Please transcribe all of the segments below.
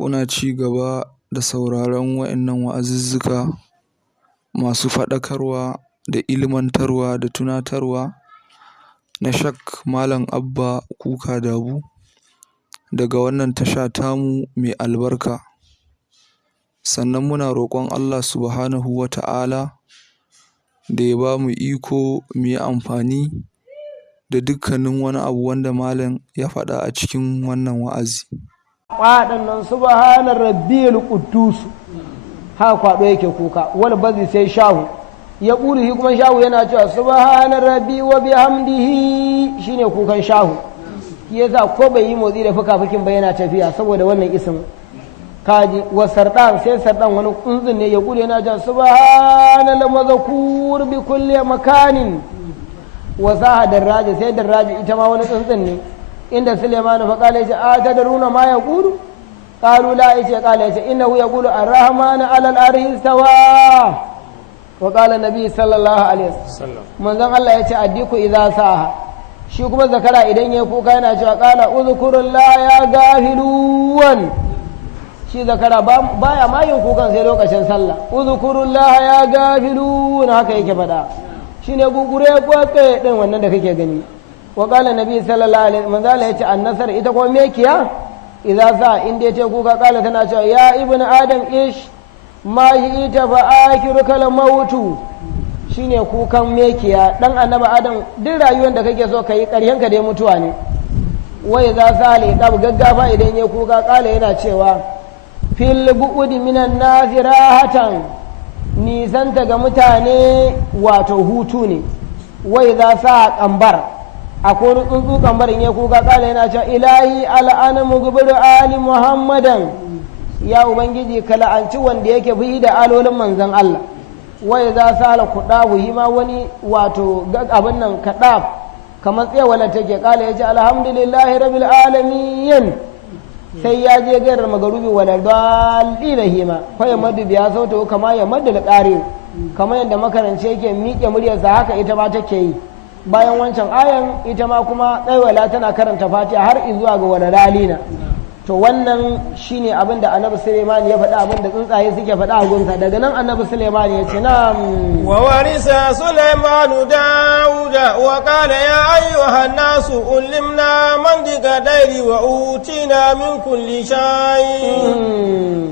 kuna ci gaba da sauraron wa'innan wa'azuzzuka masu faɗakarwa da ilmantarwa da tunatarwa na Shak Malam Abba Kuka Dabu daga wannan tasha tamu mai albarka. Sannan muna roƙon Allah Subhanahu wa ta'ala da ya bamu iko mu yi amfani da dukkanin wani abu wanda Malam ya faɗa a cikin wannan wa'azi. Waɗannan subhanar rabbiyal quddus ha kwaɗo yake kuka wani bazi sai shahu ya ƙurihi kuma shahu yana cewa subhanar rabbi wa bihamdihi shine kukan shahu yasa ko bai yi motsi da fuka-fukin ba yana tafiya saboda wannan isim kaji wa sardan sai sardan wani tsuntsun ne ya ƙuri yana cewa subhanal mazkur bi kulli makanin wa saha darraji sai darraji ita ma wani tsuntsun ne inda Suleiman fa kala yace a tadruna ma yaqulu qalu la yace kala yace innahu yaqulu ar-rahmanu 'ala al-arshi istawa wa qala nabi sallallahu alaihi wasallam manzon Allah yace addiku idza saha shi kuma zakara idan yayi kuka yana cewa qala uzkurullaha ya gafilun shi zakara baya ma yin kukan sai lokacin sallah uzkurullaha ya gafilun haka yake fada shine gugure kwakai din wannan da kake gani wa qala nabi sallallahu alaihi wasallam yace annasar ita kuma mekiya idza sa inda yace kuka kala tana cewa ya ibnu adam ish ma ita fa akiruka al mautu shine kukan mekiya dan annabi adam duk rayuwar da kake so kai ƙarshen ka dai mutuwa ne wai za sa le da gaggafa idan yayi kuka kala yana cewa fil bu'udi minan nasi rahatan nisanta ga mutane wato hutu ne wai za sa kambar akwai wani tsuntsu kambarin ya kuka kala yana cewa ilahi al'ana mugbiru ali muhammadan ya ubangiji ka la'anci wanda yake fi da alolin manzon Allah wai za su hala kuɗa yi ma wani wato abin nan kaɗaf kamar tsewala take kala ya ce alhamdulillahi rabbil alamin sai ya je gairar magarubi wala dalila hima fa ya madu biya sauta kama ya madu alqari kamar yadda makaranci yake miƙe muryarsa haka ita ma take yi bayan wancan ayan ita ma kuma tsaiwala tana karanta fatiha har zuwa ga walalina to wannan shine abin da annabi Sulaiman ya faɗa abin da tsuntsaye suke faɗa a gunsa daga nan annabi Sulaiman ya ce na wa warisa Sulaiman Dauda wa qala ya ayyuhan nasu ulimna mantiqa dairi wa utina min kulli shay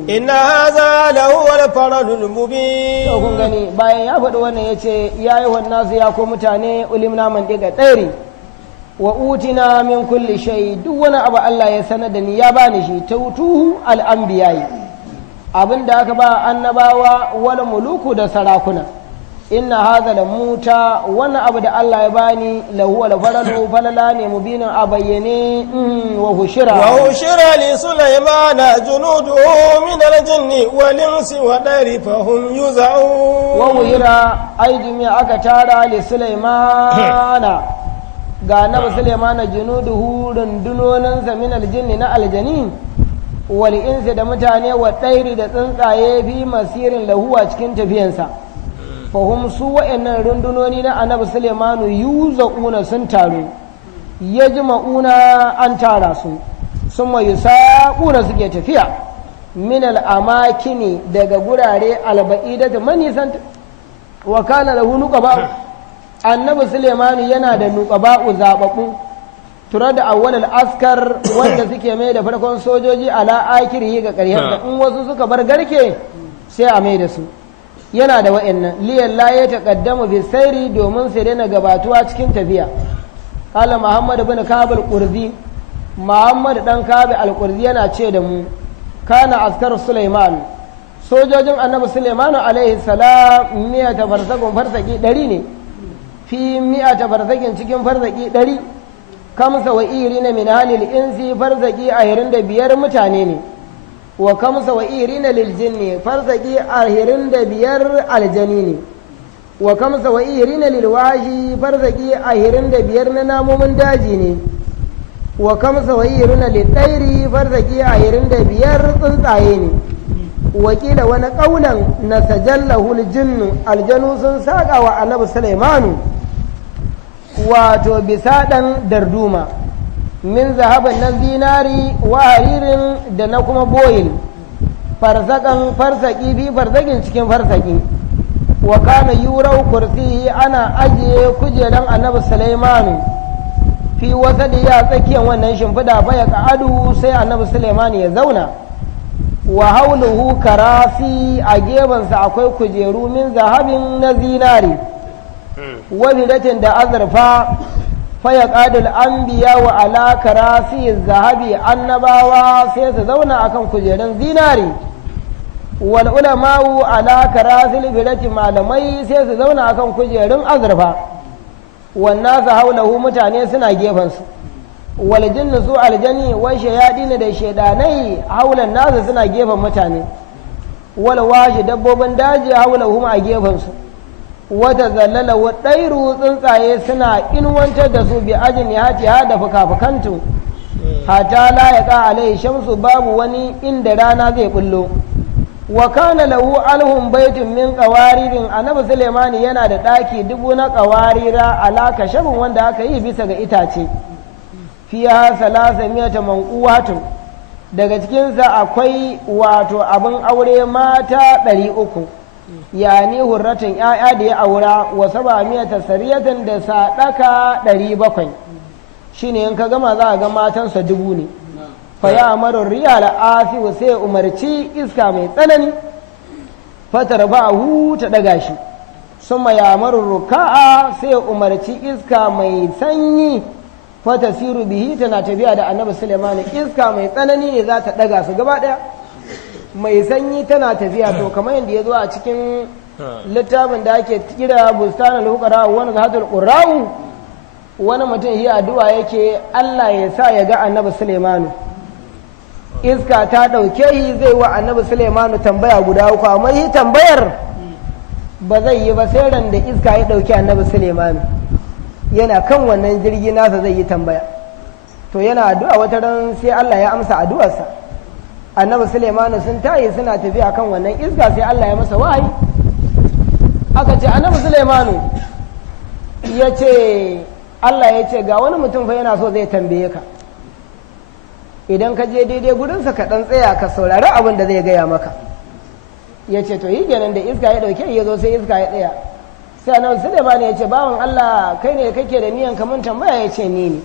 inna hadha lahu al-faradul mubin to kun gani bayan ya faɗi wannan yace ya ayyuhan nasu ya ko mutane ulimna mantiqa dairi wa utina min kulli shay duk wani abu Allah ya sanar da ni ya bani shi tautuhu al-anbiya'i abinda aka ba annabawa wal muluku da sarakuna inna hadha la muta wani abu da Allah ya bani lahu wal faralu falala ne mubinin a bayyane wa hushira li sulaymana junuduhu min al-jinni wal insi wa dari fahum yuz'un wa hushira ay jami'a aka tara li sulaymana ga annabi Sulaiman junuduhu rundunoninsa min aljinni na aljani wal insi da mutane wa tsairi da tsuntsaye fi masirin lahu a cikin tafiyansa fahum su wa'annan rundunoni na annabi Sulaiman yuzauna sun taru yajma'una an tara su summa yusaquna suke tafiya min al-amakini daga gurare alba'idatu manisan wa kana lahu nuqaba annabi Suleimani yana da nuqaba'u zababbu tura da awwalal askar wanda suke mai da farkon sojoji ala akiri ga ƙarshen da in wasu suka bar garke sai a mai da su yana da wa'annan liyan la ya taqaddamu fi sayri domin sai daina gabatuwa cikin tafiya qala muhammad ibn kab al-qurzi muhammad dan kab al-qurzi yana ce da mu kana askar Sulaiman sojojin annabi Sulaiman alaihi salam miya ta farsaki 100 ne fi mi'ata farzakin cikin farzaki 100 kamsa wa irina min halil insi farzaki 25 mutane ne wa kamsa wa irina lil jinni farzaki 25 aljani ne wa kamsa wa irina lil wahi farzaki 25 na namomin daji ne wa kamsa wa irina lil tsairi farzaki 25 tsuntsaye ne wakila wani kaulan nasajallahu aljinnu aljanu sun saka wa annabi Sulaimanu wato bisa ɗan darduma min zahabin na zinari wa haririn da na kuma boyin farsakan farsaki bi farsakin cikin farsaki wa kana yurau kursiyi ana ajiye kujeran annabi Sulaimanu fi wasa da ya tsakiyar wannan shimfiɗa fa ya ka'adu sai annabi Sulaimanu ya zauna wa hauluhu karasi a gebansa akwai kujeru min zahabin na zinari wa bidatin da azurfa fa ya qadul anbiya wa ala karasi zahabi annabawa sai su zauna akan kujerun zinari wal ulama'u ala karasil bidati malamai sai su zauna akan kujerun azurfa wannan su haulahu mutane suna gefansu wal jinnu su aljani wa shayadin da shedanai haulan nasu suna gefen mutane wal washi dabbobin daji haulahum a gefansu wata zallala wa ɗairu tsuntsaye suna inwantar da su bi ajin ya da fuka-fukantu hata la ya alai shamsu babu wani inda rana zai bullo wa kana lahu alhum baitun min qawaririn annabi Sulaimani yana da ɗaki 1000 na qawarira ala kashabin wanda aka yi bisa ga itace fiha 300 manquwatun daga cikinsa akwai wato abin aure mata 300 yani hurratin ‘ya'ya da ya aura wa 700 sariyatan da sadaka 700 shine in ka gama za a ga matansa 1000 ne fa ya amaru riyal asiu sai umarci iska mai tsanani fatar ba'hu ta daga shi summa ya amaru ruka'a sai umarci iska mai sanyi fata siru bihi tana tafiya da annabi Sulaiman iska mai tsanani ne za ta daga su gaba daya mai sanyi tana tafiya to kamar yadda ya zo a cikin littafin da ake kira bustanul huqara wani zahatul qurra'u wani mutum yi addu'a yake Allah ya sa ya ga annabi Sulaiman iska ta dauke shi zai wa annabi Sulaiman tambaya guda uku amma yi tambayar ba zai yi ba sai ran da iska ya dauke annabi Sulaiman yana kan wannan jirgi nasa zai yi tambaya to yana addu'a wata ran sai Allah ya amsa addu'arsa annabi Sulaimanu sun tayi suna tafiya kan wannan iska sai Allah ya masa wahayi aka ce annabi Sulaimanu ya ce Allah ya ce ga wani mutum fa yana so zai tambaye ka idan ka je daidai gurinsa ka dan tsaya ka saurari abin da zai gaya maka ya ce to yi kenan da iska ya dauke ya zo sai iska ya tsaya sai annabi Sulaimanu ya ce bawan Allah kai ne kake da niyan ka mun tambaya ya ce ni ne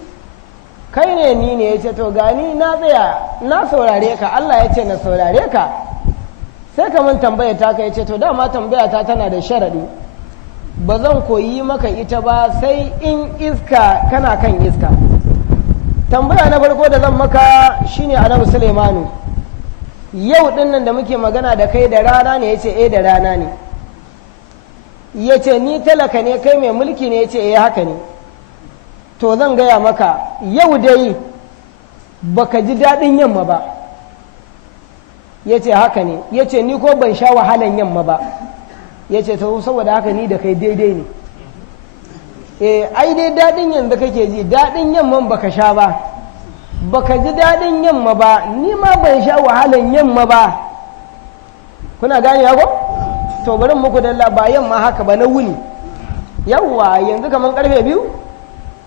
kai ne ni ne ya ce to gani na tsaya na saurare ka Allah ya ce na saurare ka sai ka mun tambaya ta ka ya ce to dama tambaya ta tana da sharaɗi ba zan koyi maka ita ba sai in iska kana kan iska tambaya na farko da zan maka shine annabi Sulaimanu yau dinnan da muke magana da kai da rana ne ya ce da rana ne ya ce ni talaka ne kai mai mulki ne ya ce haka ne to zan gaya maka yau dai baka ji daɗin yamma ba ya ce haka ne ya ce ni ko ban sha wahalan yamma ba ya ce to saboda haka ni da kai daidai ne ai dai daɗin yanzu kake ji daɗin yamman baka sha ba baka ji daɗin yamma ba ni ma ban sha wahalan yamma ba kuna gane ko to bari muku dalla ba yamma haka ba na wuni yawwa yanzu kaman karfe 2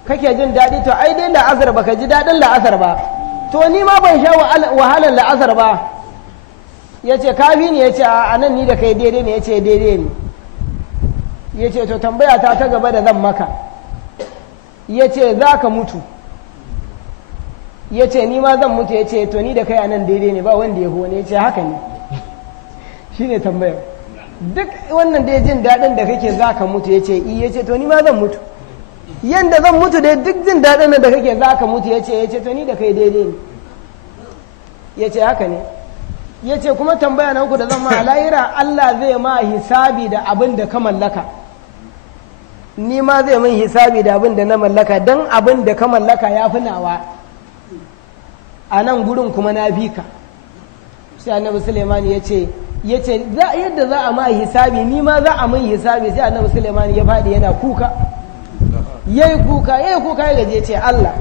kake jin daɗi to ai dai la'asar baka ji daɗin la'asar ba to ni ma ban sha wahalar la'asar ba ya ce kafi ne ya ce a nan ni da kai daidai ne ya ce daidai ne ya ce to tambaya ta gaba da zan maka ya ce za ka mutu ya ce ni ma zan mutu ya ce to ni da kai a nan daidai ne ba wanda ya wani ya ce haka ne shi ne tambayar duk wannan dai jin daɗin da kake za ka mutu ya ce ya ce to ni ma zan mutu yanda zan mutu dai duk jin daɗin da kake za ka mutu ya ce to ni da kai daidai ne ya ce haka ne ya ce kuma tambaya na uku da zan ma lahira Allah zai ma hisabi da abin da ka mallaka ni ma zai min hisabi da abin da na mallaka don abin da ka mallaka ya fi nawa a nan gurin kuma na bi ka sai annabi Suleiman ya ce yadda za a ma hisabi ni ma za a min hisabi sai annabi Suleiman ya faɗi yana kuka yayi kuka ya gaje ce Allah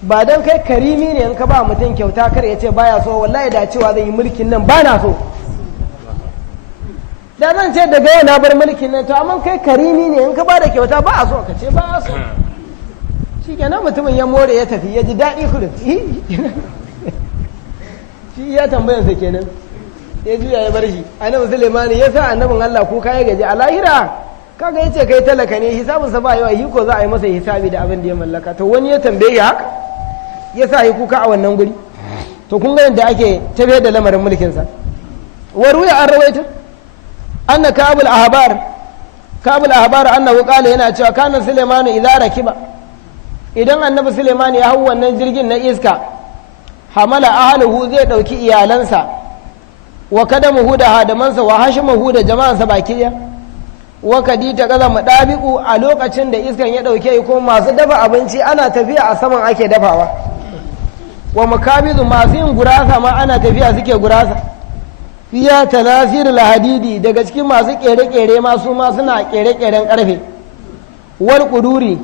ba don kai karimi ne in ka ba mutum kyauta kar ya ce baya so wallahi da cewa zai yi mulkin nan ba na so da zan ce daga yau na bar mulkin nan to amma kai karimi ne in ka ba da kyauta ba a so ka ce ba a so shi kenan mutumin ya more ya tafi ya ji daɗi kurin shi ya tambayansa kenan ya juya ya bar shi annabi Sulaimani ya sa annabin Allah kuka ya gaji a lahira kaga yace kai talaka ne hisabin sa ba yawa yi ko za a yi masa hisabi da abin da ya mallaka to wani ya tambaye ya haka ya sa yi kuka a wannan guri to kun ga yadda ake tafiyar da lamarin mulkin sa waruya an rawaita anna kabul ahbar annahu qala yana cewa kana Sulaimanu idza rakiba idan annabi Sulaimani ya hau wannan jirgin na iska hamala ahluhu zai dauki iyalansa wa kadamuhu da hadamansa wa hashimuhu da jama'ansa baki ɗaya wa kadita kaza madabiqu a lokacin da iskan ya dauke ko masu dafa abinci ana tafiya a saman ake dafawa wa makabizu masu yin gurasa ma ana tafiya suke gurasa fiya tanasir lahadidi daga cikin masu kere-kere masu ma suna kere-keren karfe wal quduri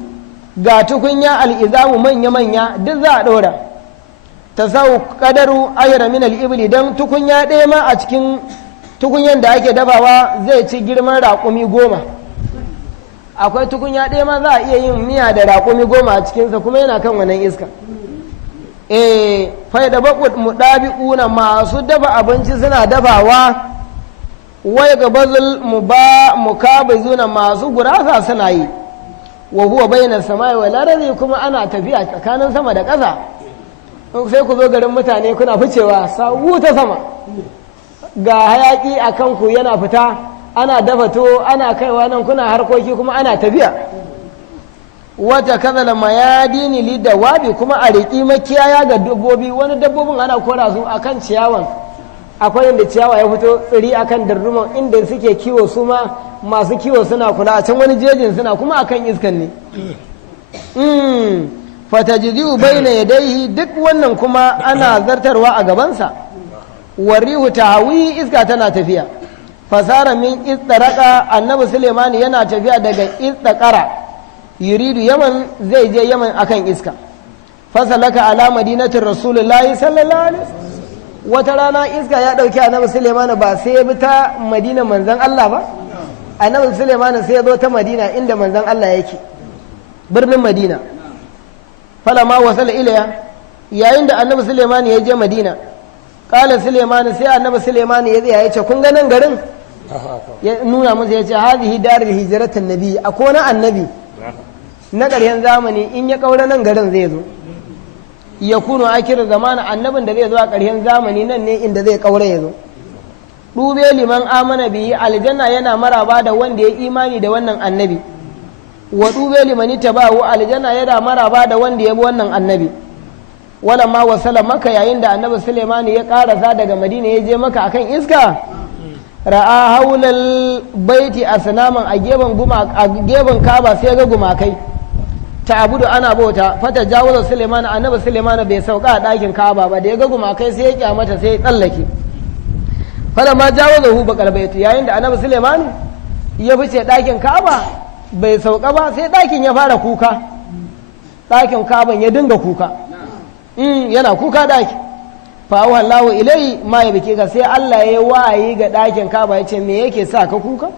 ga tukunya al'izamu manya-manya duk za a ɗora ta sau ƙadaru ayyara min al'ibili don tukunya ɗaya ma a cikin tukunyan da ake dafawa zai ci girman raƙumi 10 akwai tukunya ɗaya ma za a iya yin miya da raƙumi 10 a cikinsa kuma yana kan wannan iska fai da baƙud mu ɗabi ƙuna masu dafa abinci suna dafawa wai ga bazul mu kabai zuna masu gurasa suna yi wa huwa bayna samai wal ardi kuma ana tafiya tsakanin sama da ƙasa sai ku zo garin mutane kuna ficewa sawu ta sama ga hayaki a kanku yana fita ana dafa to ana kaiwa nan kuna harkoki kuma ana tafiya wata kazala mayadini lidawabi kuma a riƙi makiyaya ga dabbobi wani dabbobin ana kora su akan ciyawan akwai inda ciyawa ya fito tsiri akan darduman inda suke kiwo su ma masu kiwo suna kula a can wani jejin suna kuma akan iskan ne fatajizi'u bayna yadayhi duk wannan kuma ana zartarwa a gabansa warihu tahawi iska tana tafiya fasara min istaraka annabi Suleimani yana tafiya daga istakara yuridu yaman zai je yaman akan iska fasalaka ala madinatin rasulullahi sallallahu alaihi wasallam wata rana iska ya dauki annabi Suleimani ba sai ya bi ta madina manzon Allah ba annabi Suleimani sai ya zo ta madina inda manzon Allah yake birnin madina falama wasala ilaya yayin da annabi Suleimani ya je madina kala Suleimani sai annabi Suleimani ya tsaya ya ce kun ga nan garin ya nuna musu ya ce hadhihi darul hijratin nabi akwai na annabi na ƙarshen zamani in ya kaura nan garin zai zo ya kuno akir zamana annabin da zai zo a ƙarshen zamani nan ne inda zai kaura ya zo dube liman amana bihi aljanna yana maraba da wanda ya imani da wannan annabi wa dube liman tabahu aljanna yana maraba da wanda ya bi wannan annabi wala ma wasala maka yayin da annabi Sulaimani ya karasa daga madina ya je maka akan iska ra'a haulal baiti asnaman a gefen kaba sai ga gumakai ta'abudu ana bauta fata jawaza Suleiman annabi Suleiman bai sauka a ɗakin Ka'aba ba da ya ga gumakai sai ya kyamata sai ya tsallake fala ma jawaza hu bakal baitu yayin da annabi Suleiman ya fice ɗakin Ka'aba bai sauka ba sai ɗakin ya fara kuka ɗakin Ka'aban ya dinga kuka yana kuka ɗaki fa wallahu ilai ma ya bike ka sai Allah ya wayi ga ɗakin Ka'aba ya ce me yake sa ka kuka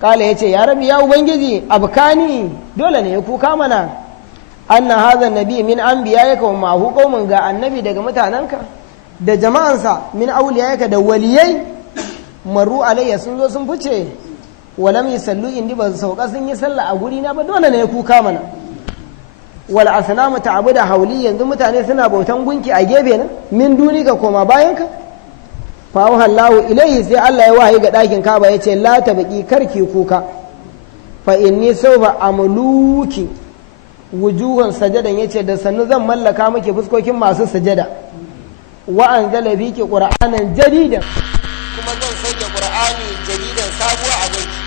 kala ya ce ya rabi ya ubangiji abkani dole ne ya kuka mana anna hadha nabi min anbiya'ika wa ma'hu qaumun ga annabi daga mutananka da jama'ansa min awliya'ika da waliyai maru alayya sun zo sun fice walam yusallu indi ba sauka sun yi sallah a guri na ba dole ne ya kuka mana wal asnamu ta'budu hawli yanzu mutane suna bautan gunki a gefe na min duni ka koma bayanka fawo hallahu ilaihi sai Allah ya wahayi ga ɗakin kaba ya ce la ta baki karki kuka fa inni sawfa amluki wujuhan sajadan yace da sannu zan mallaka miki fuskokin masu sajada wa anzala biki qur'anan jadidan kuma zan sauke qur'ani jadidan sabuwa a ganki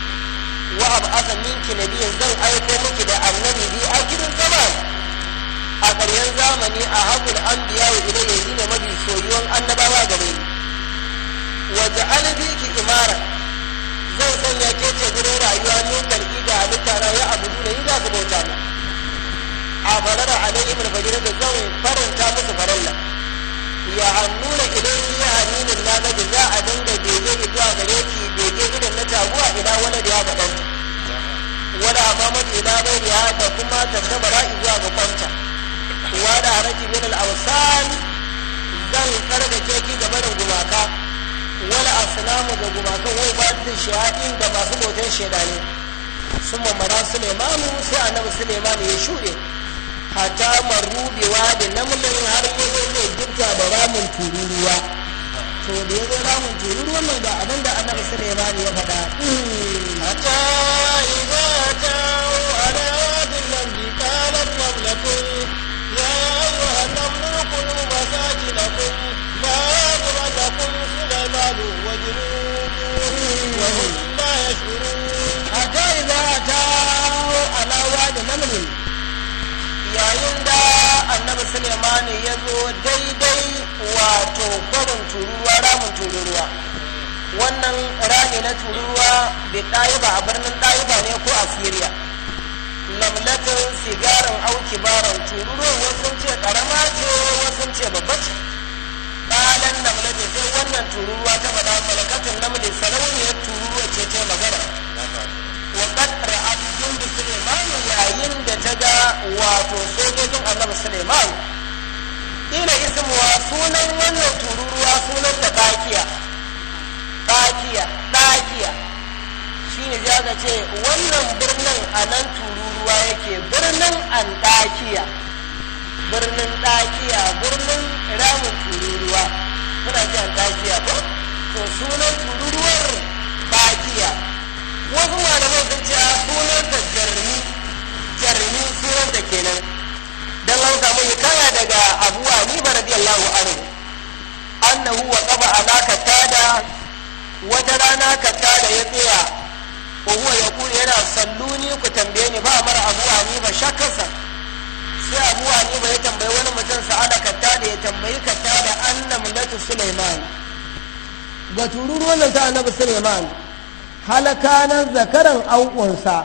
wa ab'atha minki nabiyyan zan aiko miki da annabi bi akirin zaman a ƙarshen zamani a haƙul anbiya wa ilayya shine mafi soyuwan annabawa gare ni wata alifiki imara zan sanya ke ce gurin rayuwa ne karki da halitta na ya abu da yi za ku bauta ne a farara alayhi min fajira da zan faranta musu faralla ya hannuna idan ya hanninin na gaji za a dinga bege zuwa gare ki bege gidan na taguwa ina wani da ya faɗan wala hamamatu ila bayriha da kuma tattabara zuwa ga kwanta wa da haraji min al-awsan zan karkace ki gaba da gumaka wala asnamu da gumakan wai ba da shayadin da masu bautan shedane sun mamara Suleimanu sai annabi Suleimanu ya shuɗe hata marubewa da namlin har yanzu zai gifta da ramin tururuwa to da ya zo ramin tururuwan nan da abin da annabi Suleimanu ya faɗa hata idza ta'u ala wadin lambi qalat namlatun ya ayyuha namlu kulu masakinakum la yadhurrukum Sulaimanu wa junuduhu wa hum la yashurun hata idza ta'u ala wadin namlin yayin da annabi Suleiman ya zo daidai wato kwarin tururuwa ramin tururuwa wannan rami na tururuwa da ɗayiba a birnin ɗayiba ne ko a Siriya lamlatin sigarin auki baran tururuwan wasu ce ƙarama ce wasu ce babba ce ƙalan lamlatin sai wannan tururuwa ta faɗa malakatun namlin sarauniyar tururuwa ce ta magana وقد رأت جند سليمان yayin da ta ga wato sojojin annabi Suleiman ina ismuwa sunan wannan tururuwa sunan da ɗakiya shine za ka ce wannan birnin a nan tururuwa yake birnin Antakiya birnin ramin tururuwa kuna ji Antakiya ko to sunan tururuwar ɗakiya wasu malaman sun ce sunan da jarmi sunan da kenan dan an samu hikaya daga Abu Hanifa radiyallahu anhu annahu wa qaba ala katada wata rana katada ya tsaya wa huwa yaqulu yana salluni ku tambaye ni ba mara Abu Hanifa shakkarsa sai Abu Hanifa ya tambayi wani mutum sa'ala katada ya tambayi katada annamlatu Sulaiman ga tururuwan nan ta annabi Sulaiman halakanan zakaran auƙunsa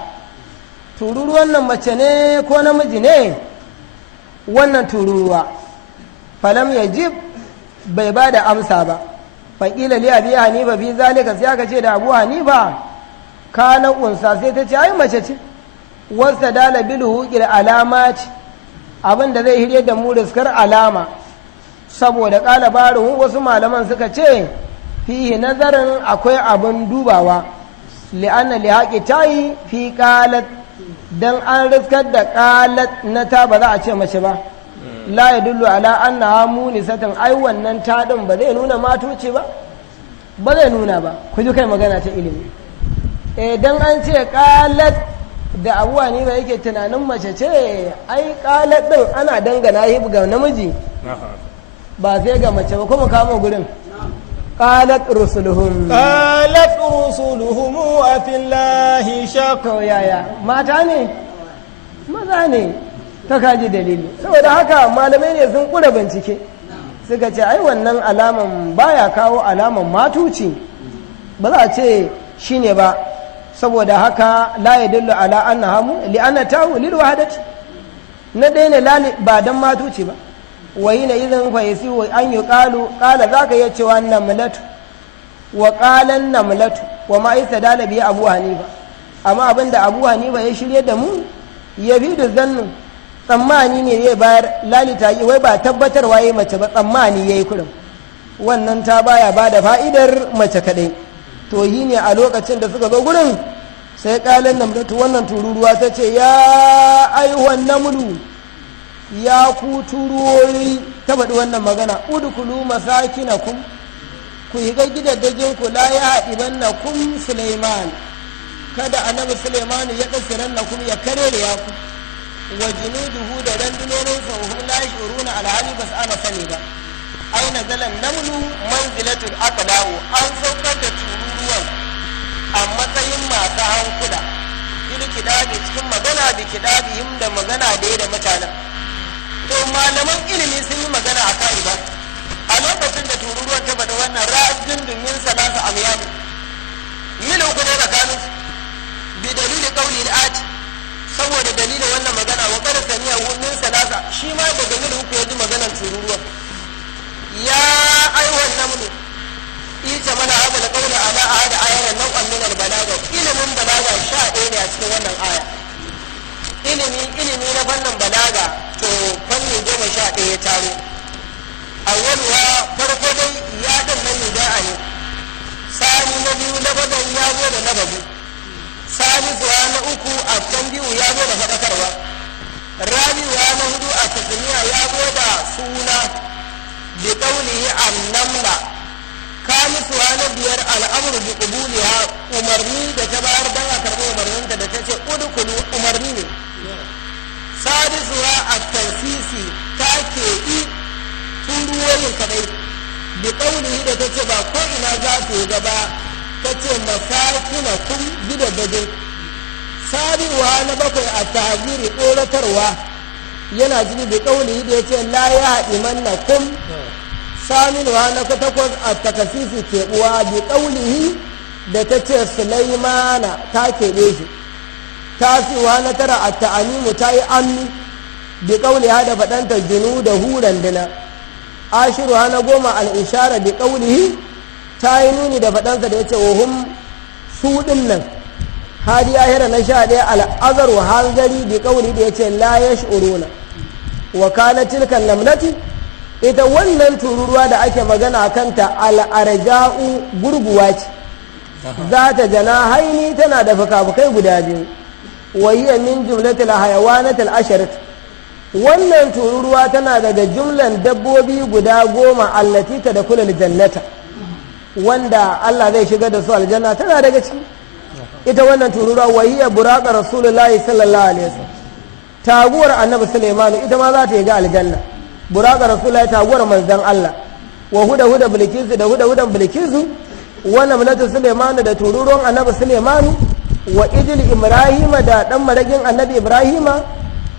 tururuwan nan mace ne ko namiji ne wannan tururuwa falam ya jib bai ba da amsa ba faƙila li abi hanifa fi zalika sai aka ce da abu hanifa kana unsa sai ta ce ai mace ce wasta dala bil huqil alamat abin da zai hirye da mu riskar alama saboda ƙala barin wasu malaman suka ce fihi nazarin akwai abin dubawa li'anna li haƙi tayi fi qalat dan an riskar da qalat na ta ba za a ce mace ba la yadullu ala annaha munisatan ai wannan ta din ba zai nuna matuce ba zai nuna ba ku ji kai magana ta ilimi dan an ce qalat da abuwa ne ba yake tunanin mace ce ai qalat din ana dangana shi ga namiji ba sai ga mace ba kuma kamo gurin قالت رسلهم أفي الله شك يا mata ne maza ne ta kaji dalili saboda haka malamai ne sun kura bincike suka ce ai wannan alaman baya kawo alaman matuci ba za a ce shine ba saboda haka la yadullu ala annaha li anna ta'u lil wahdati na daina ba dan matuci ba wai na izin fayisi wa an yi ƙala za ka iya cewa namlatu wa ƙalan namlatu wa ma isa dalabi abu hanifa amma abinda abu hanifa ya shirye da mu ya fi da zannin tsammani ne ya bayar lalita yi wai ba tabbatarwa ya mace ba tsammani ya yi kurin wannan ta baya ba da fa'idar mace kaɗai to yi ne a lokacin da suka zo gurin sai ƙalan namlatu wannan tururuwa ta ce ya aihuwan namlu ya ku turuwoyi ta faɗi wannan magana udkhulu masakinakum ku yi ga gidajen ku la ya haɗiban na kum Sulaiman kada annabi Sulaiman ya kasiran na kum ya karere ya ku wa junuduhu da randunonin sa hum la yashuruna alhali bas ana sani ba aina zalan namlu manzilatul aqlau an saukar da tururuwan a matsayin masu hankula bil kidabi cikin magana da kidabihim da magana da mutanen to malaman ilimi sun yi magana a kai ba a lokacin da tururuwan ta bada wannan ra'ajin domin salasa amyani mil uku ne tsakanin bi dalilin kauli al'ati saboda dalilin wannan magana wa kada saniya min salasa shi ma daga mil uku ya ji maganar tururuwan ya aiwan namlu ita mana abu da kaula ala ahada ayanan nau'an min al-balaga ilimin balaga 11 ne a cikin wannan aya ilimi na fannin balaga to fanni 11 ya taro. awwaluwa farko dai ya dan nan nida'a ne, sani na biyu labadan ya zo da lababu, salisuwa na uku a tambiyu ya zo da faɗakarwa, rabiwa na hudu a tasmiya ya zo da suna bi qawlihi annamla, kamisuwa na biyar al'amru bi qubuliha, umarni da ta bayar dan a karɓi umarninta da ta ce udkhulu, umarni ne. sadisuwa a tansisi ta keɓi turuwoyin kadai bi qawlihi da ta ce ba ko ina za ta yi gaba, ta ce masakina kun gidaddajin. sabiwa na bakwai a tahziri tsoratarwa yana jini bi qawlihi da ya ce la ya haɗi manna kun. saminuwa na takwas a takasisi keɓuwa bi qawlihi da ta ce sulaimana ta keɓe shi. tasiwa na tara a ta'animu ta yi amni bi qawliha da faɗanta junu da huran dina. ashiruwa na goma al'ishara bi qawlihi ta yi nuni da faɗansa da ya ce wahum su ɗin nan. hadi ahira na 11 al'azar wa hanzari bi qawli da ya ce la yash'uruna wa kana tilka namlati, ita wannan tururuwa da ake magana kanta al'arja'u gurguwa ce, za ta jana haini tana da fuka-fukai guda biyu, wa hiya min jumlatil hayawanatil asharat, wannan tururuwa tana daga jumlan dabbobi guda 10 allati ta da kulal jannata, wanda Allah zai shiga da su aljanna, tana daga ciki ita wannan tururuwa. wa hiya buraqa rasulullahi sallallahu alaihi wasallam, taguwar annabi Sulaimanu ita ma za ta yi ga aljanna. buraqa rasulullahi taguwar manzon Allah, wa huda bilkisu da hudan bilkisu, wa namlatu Sulaimanu da tururuwan annabi Sulaimanu, wa ijil ibrahima da dan maragin annabi Ibrahima,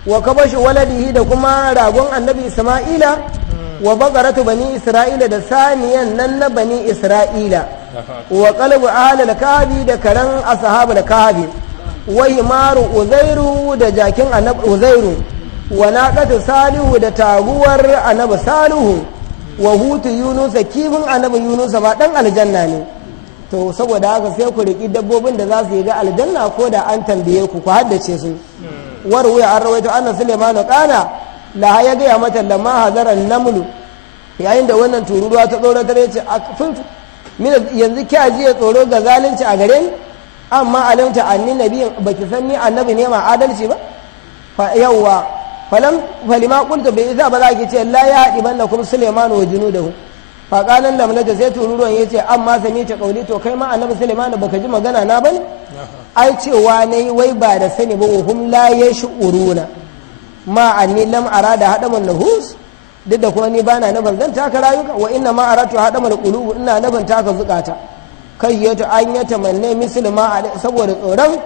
wa kabashu waladihi da kuma ragon annabi Isma'ila, wa bagaratu bani Isra'ila da saniyan nan na bani Isra'ila, wa qalbu ahlil kahfi da karan ashabul kahfi, wa himaru uzairu da jakin annabi uzairu, wa naqatu salihu da taguwar annabi salihu, wa hutu yunus kifin annabi yunus ma dan aljanna ne. to saboda haka sai ku riki dabbobin da za su yi ga aljanna ko da an tambaye ku haddace su. warwaya an rawaito anna Sulaimanu qala la ya gaya mata lamma hazaran namlu, yayin da wannan tururuwa ta tsoratar ya ce yanzu kya ji ya tsoro ga zalunci a gare ni, amma alimta anni nabiyin baki san ni annabi ne ma adalci ba. fa yawwa falima qultu bi idza ba za ki ce la ya hadi bannakum Sulaimanu wa junudahu. fa qalan lamlata sai tururuwan yace amma sami ta kauli, to kai ma annabi Sulaimanu baka ji magana na bane? ai cewa nayi wai ba da sani ba, hum la yash'uruna ma anni lam arada hadamun nahus, duk da kuma ni bana na zan taka rayuka, wa inna ma aratu hadamul qulub, ina na taka zukata. kai yato an ya tamanne musulma saboda tsoron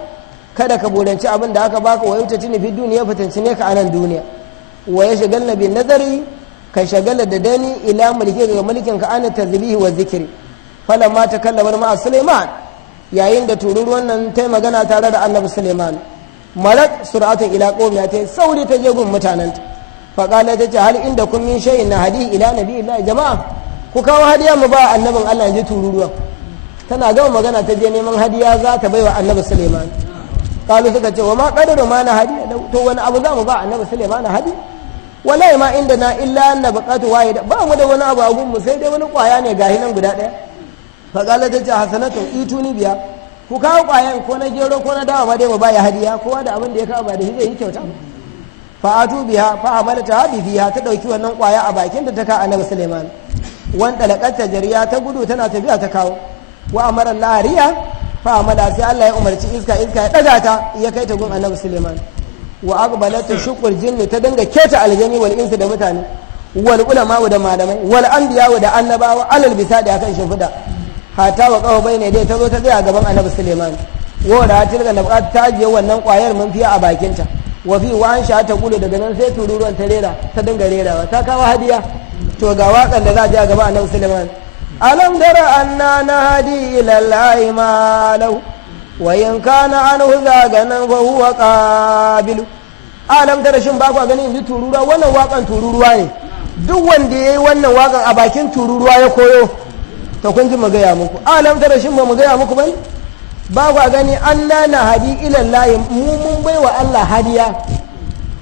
kada ka buranci abin da aka baka, wa yuta tuni fi duniya fitanci ne ka anan duniya, wa ya shagalna bin nazari ka shagala da dani ila mulki ga mulkin ka ana tazbihi wa zikri. falamma takallama ma Sulaiman, yayin da tururuwan nan ta magana tare da annabi Sulaiman, marat sur'atan ila qaumiha, ta sauri ta je gun mutananta. faƙala ta ce hal inda kun min shayin na hadi ila nabi Allah, jama'a ku kawo hadiya mu ba annabin Allah, ji tururuwa. tana gama magana ta je neman hadiya za ta baiwa annabi Sulaiman. kalu suka ce wa ma qadaru ma na hadiya, to wani abu za mu ba annabi Sulaiman hadi? wallahi ma inda na illa annabaqatu wahida, ba mu da wani abu a gunmu sai dai wani kwaya ne gahi nan guda ɗaya. faƙala ta ce hasanatu ituni biya, ku kawo kwayan ko na gero ko na dawa ma dai mu ba ya hadiya, kowa da abin da ya kawo ba da shi zai yi kyauta. fa'atu biha fa'amalata bi fiha, ta dauki wannan kwaya a bakin da ta ka annabi Sulaiman. wan dalaqata jariya ta gudu tana tafiya ta kawo. wa amara Allah riya fa'amala, sai Allah ya umarci iska ya daga ta ya kai ta gun annabi Sulaiman. wa aqbalatu shuqul jinni, ta dinga keta aljani wal insi da mutane, wal ulama da malamai, wal anbiya da annabawa, alal bisa da akan shimfida. hata wa qawa bayne dai ta zo ta tsaya gaban annabi Sulaiman. wa da tilga da ta ajiye wannan kwayar mun fiya a bakinta. wafi wa'an sha ta kulu, daga nan sai tururuwan ta rera, ta dinga rerawa, ta kawo hadiya. to ga waƙan da za a ji a gaba annabi Sulaiman. alam dara anna nahdi ila allahi ma lahu wa in kana anhu zaganan fa huwa qabilu. alam dara shin ba ku ganin inji tururuwa, wannan waƙan tururuwa ne, duk wanda yayi wannan waƙan a bakin tururuwa ya koyo. to kun ji mu gaya muku, alam dara shin ba mu gaya muku bane? ba ku gani anna nahdi ila allahi, mu mun baiwa Allah hadiya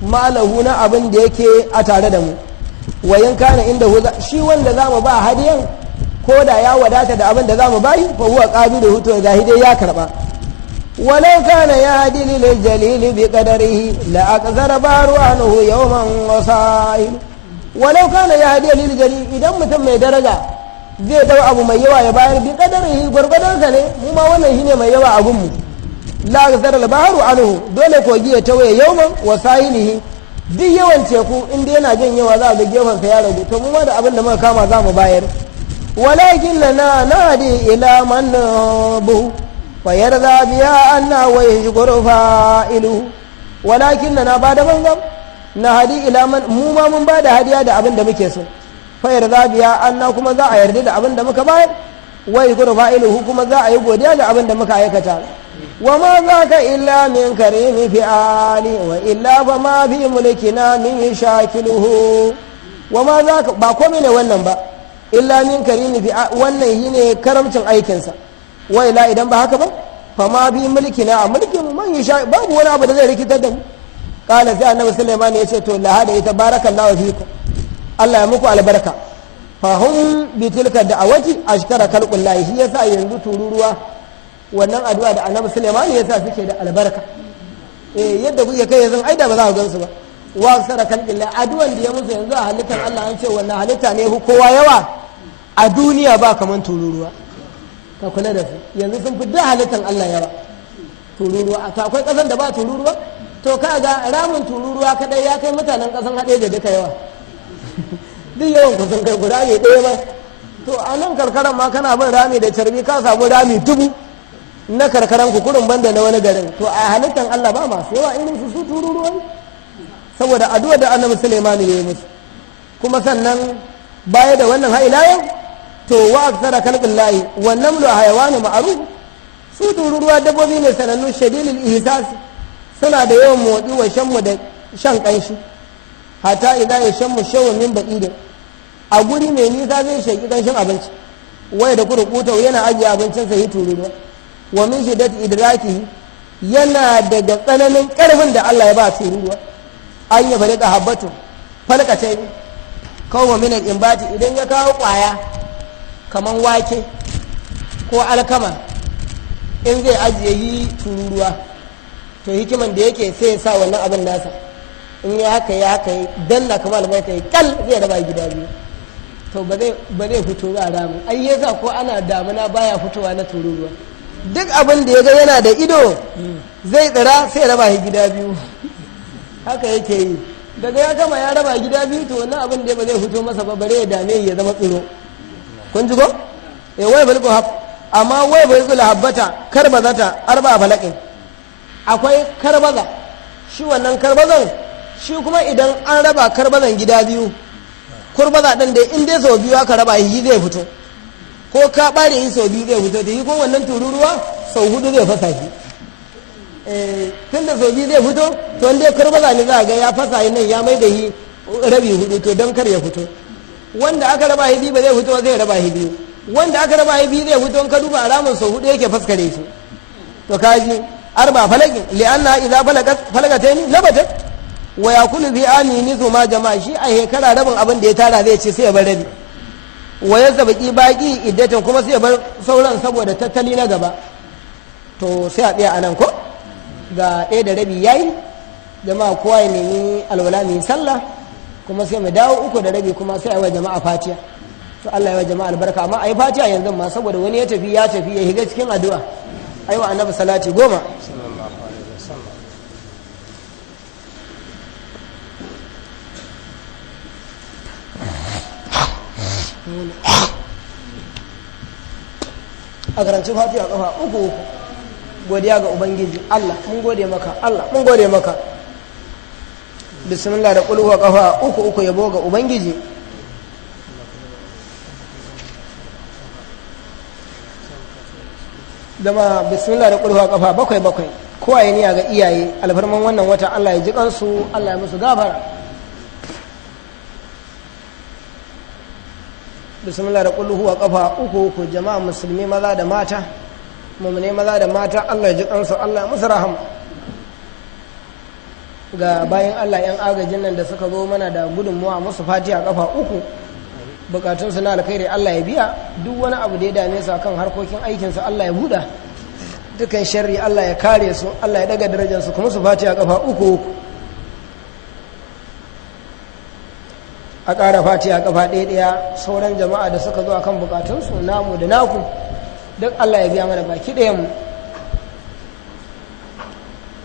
malahu na abin da yake a tare da mu wayan kana inda shi wanda za mu ba hadiyan ko da ya wadata da abin da za mu bayi fa huwa qabilu hutu ga hidai ya karba walau kana ya hadi lil jalil bi qadarihi la aqzara baru anhu yawman wasail walau kana ya hadi lil jalil idan mutum mai daraja zai dau abu mai yawa ya bayar bi qadarihi gurgudan sa ne mu ma wannan shine mai yawa abun mu la aqzara baru anhu dole kogi ya tawaye yawman wasailihi duk yawan teku inda yana jin yawa za a ga gefensa ya ragu to mu ma da abin da muka kama za mu bayar walakin lana nadi ila man bu fa yarda biya anna wa yashkuru fa'ilu walakin lana ba da manzam na hadi ila man mu ma mun ba da hadiya da abin da muke so fa yarda biya anna kuma za a yarda da abin da muka bayar wa yashkuru fa'iluhu kuma za a yi godiya da abin da muka aikata وما ذاك إلا من كريم فعالي وإلا فما في ملكنا من يشاكله وما ذاك باكومي ne wannan ba illa min karimi fi wannan shine karamcin aikin sa wa ila idan ba haka ba fama bi mulkina a mulkin mu man yasha babu wani abu da zai rikitar da mu kana sai annabi Sulaiman ya ce to la hada ita barakallahu fikum Allah ya muku albarka fa hum bi tilka da'awati ashkara khalqullahi shi yasa yanzu tururuwa wannan addu'a da annabi Sulaiman ya sa suke da albarka yadda kuke kai yanzu ai da ba za ku gansu ba wa sara kalbillah addu'an da ya musu yanzu a halittar Allah an ce wannan halitta ne ku kowa yawa a duniya ba kaman tururuwa ka kula da su yanzu sun fi da halittar Allah yawa tururuwa a akwai kasan da ba tururuwa to kaga ramin tururuwa kadai ya kai mutanen kasan haɗe da duka yawa duk yawan ku sun kai guda ne ɗaya ba to a nan karkaran ma kana bin rami da carbi ka samu rami dubu na karkaran kukurin banda na wani garin to a halittar Allah ba masu yawa irin su tururuwa saboda addu'a da annabi Sulaiman ya yi musu kuma sannan baya da wannan haila yau to wa aksara kalbin layi wannan lu hayawanu ma'ruf su tururuwa dabbobi ne sanannu shadidul ihsas suna da yawan motsi wa shanmu da shan kanshi hata idan ya shanmu shawun min ba'idin a guri mai nisa zai shaki kanshin abinci waya da kurukuta yana ajiye abincinsa yi tururuwa wa min shiddati idrakihi yana daga tsananin karfin da Allah ya ba tururuwa an yi farika habbatu falkace kawo min al-imbati idan ya kawo kwaya kaman wake ko alkama in zai ajiye yi tururuwa to hikiman da yake sai ya sa wannan abin nasa in ya haka danna kamar albarka ya kal zai raba gida biyu to ba zai fito ba ramin ai yasa ko ana damuna baya fitowa na tururuwa duk abin da ya ga yana da ido zai tsira sai raba shi gida biyu haka yake yi daga ya gama ya raba gida biyu to wannan abin da ba zai fito masa ba bare ya dame ya zama tsiro kun ji ko wai bulku hab amma wai bai zula habbata karbazata arba falaqin akwai karbaza shi wannan karbazan shi kuma idan an raba karbazan gida biyu kurbaza din da in dai sau biyu aka raba shi zai fito ko ka bare yi sau biyu zai fito da yi ko wannan tururuwa sau hudu zai fasa shi tun da sau biyu zai fito to wanda kurbaza ne za a ga ya fasa yi nan ya mai da yi rabi hudu to don kar ya fito wanda aka raba shi biyu ba zai fito zai raba shi biyu wanda aka raba shi biyu zai fito in ka duba alamun sau hudu yake faskare shi to kaji arba falakin li'anna idza falagataini labatat wa yakulu bi amini ma jama'a shi a hekara rabin abin da ya tara zai ce sai ya bar rabi wa ya zabaki baki iddatan kuma sai ya bar sauran saboda tattali na gaba to sai a tsaya anan ko ga ɗaya da rabi yayi jama'a kowa ya nemi alwala mai sallah kuma sai mu dawo 3 da rabi kuma sai a yi wa jama'a fatiya to Allah ya wa jama'a albarka amma a yi fatiya yanzu ma saboda wani ya tafi ya higa cikin addu'a ayi wa annabi salati 10 a karanci fatiha kafa 3 godiya ga ubangiji Allah mun gode maka Allah mun gode maka bismillah da kulhu kafa 3 yabo ga ubangiji dama bismillah da kulhu kafa 7 kowa ya niya ga iyaye alfarman wannan wata Allah ya ji kansu Allah ya musu gafara bismillah da kullu huwa kafa 3 jama'a musulmi maza da mata mu'mine maza da mata Allah ya ji kansu Allah ya musu rahama ga bayan Allah 'yan agajin nan da suka zo mana da gudunmuwa musu fatiha kafa 3 bukatunsu na alkhairi Allah ya biya duk wani abu da ya dame su akan harkokin aikinsu Allah ya buɗa dukan sharri Allah ya kare su Allah ya daga darajarsu kuma su fatiha kafa 3 a ƙara fatiha kafa 1 sauran jama'a da suka zo akan bukatunsu namu da naku duk Allah ya biya mana baki ɗayan mu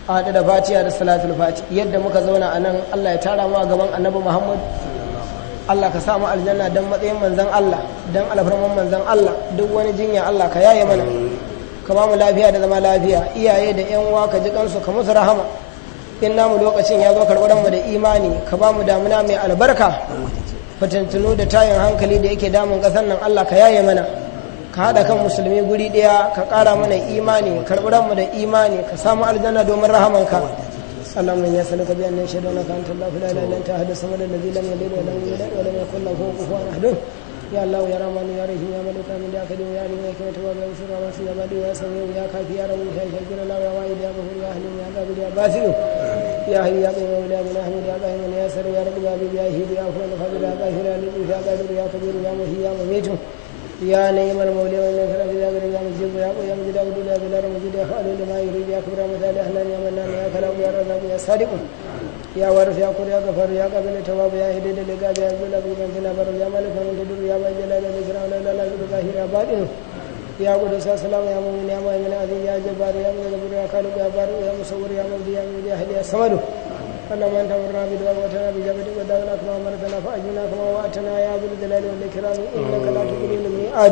a haɗu da fatiha da salatul fati yadda muka zauna a nan Allah ya tara mu a gaban annabi Muhammad Allah ka samu aljanna don matsayin manzan Allah don alfarman manzan Allah duk wani jinya Allah ka yaye mana ka ba mu lafiya da zama lafiya iyaye da yan uwa ka ji kansu ka musu rahama in namu lokacin ya zo karɓar mu da imani ka ba mu damuna mai albarka fitintunu da tayin hankali da yake damun ƙasar nan Allah ka yaye mana ka haɗa kan musulmi guri ɗaya ka ƙara mana imani karɓar mu da imani ka samu aljanna domin rahamanka اللهم إني أسألك بأن أشهد أنك أنت الله لا إله إلا أنت أحد الصمد الذي لم يلد ولم يولد ولم يكن له كفوا أحد يا الله يا رحمن يا رحيم يا ملك من يا كريم يا عليم يا حكمة يا بشير يا واسع يا بديع يا سميع يا كافي يا رؤوف يا شاكر الله يا واحد يا غفور يا حليم يا قابل يا باسل يا حي يا قيوم يا من أحمد يا قائم يا سر يا رب يا بيب يا هيد يا فلان فضل يا قاهر يا لطيف يا قادر يا كبير يا محيي يا مميت يا نعيم المولى والنصر يا غير يا مجيب يا قيام يا مجيد يا بلال مجيد يا خالد لما يريد يا كبر مثال احلام يا منان يا كلام يا رزاق يا صادق يا وارث يا قر يا غفار يا قابل التواب يا هديد لقاب يا ذل ابي بن بر يا مالك من تدر يا من جلال الاكرام لا اله الا ظاهر يا باطن يا قدس يا سلام يا مؤمن يا مؤمن عزيز يا جبار يا مدبر يا خالق يا بار يا مصور يا مبدي يا مبدي يا هدي يا صمد اللهم انت امرنا بدعوتنا بجابتك ودعونا كما امرتنا فاجبنا كما وعدتنا يا ذو الجلال والاكرام انك لا تخلف الميعاد